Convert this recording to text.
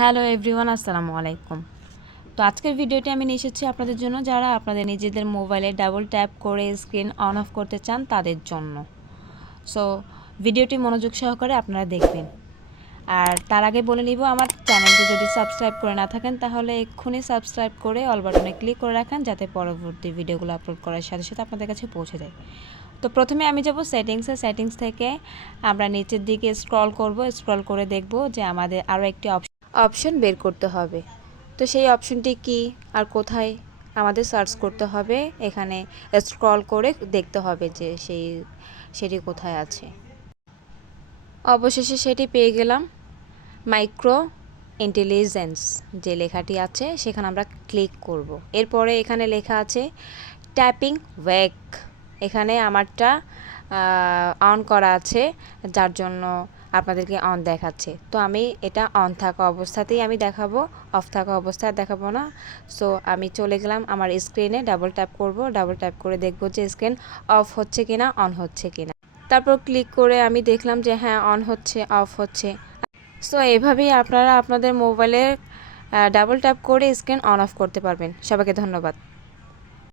Hello everyone, আসসালামু আলাইকুম। তো আজকের ভিডিওটি আমি নিয়ে এসেছি আপনাদের জন্য যারা আপনাদের নিজেদের মোবাইলে ডাবল ট্যাপ করে স্ক্রিন অন অফ করতে চান তাদের জন্য। সো ভিডিওটি মনোযোগ সহকারে আপনারা দেখবেন। আর তার আগে বলে নিব, আমার চ্যানেলটি যদি সাবস্ক্রাইব করে না থাকেন তাহলে এক্ষুনি সাবস্ক্রাইব করে অল বাটনে ক্লিক করে রাখেন, যাতে পরবর্তী ভিডিওগুলো আপলোড করার সাথে সাথে আপনাদের কাছে পৌঁছে যায়। তো প্রথমে আমি যাব সেটিংস থেকে আমরা নিচের দিকে স্ক্রল করে দেখব যে আমাদের আরও একটি অপশন বের করতে হবে। তো সেই অপশনটি কি আর কোথায় আমাদের সার্চ করতে হবে, এখানে স্ক্রল করে দেখতে হবে যে সেটি কোথায় আছে। অবশেষে সেটি পেয়ে গেলাম, মাইক্রো ইন্টেলিজেন্স যে লেখাটি আছে সেখানে আমরা ক্লিক করব। এরপরে এখানে লেখা আছে ট্যাপিং ওয়েক, এখানে আমারটা অন করা আছে যার জন্য আপনাদেরকে অন দেখাচ্ছে। তো আমি এটা অন থাকা অবস্থাতেই আমি দেখাবো, অফ থাকা অবস্থায় দেখাবো না। সো আমি চলে গেলাম আমার স্ক্রিনে, ডাবল ট্যাপ করব, ডাবল ট্যাপ করে দেখব যে স্ক্রিন অফ হচ্ছে কিনা, অন হচ্ছে কিনা। তারপর ক্লিক করে আমি দেখলাম যে হ্যাঁ অন হচ্ছে, অফ হচ্ছে। সো এভাবেই আপনারা আপনাদের মোবাইলের ডাবল ট্যাপ করে স্ক্রিন অন অফ করতে পারবেন। সবাইকে ধন্যবাদ।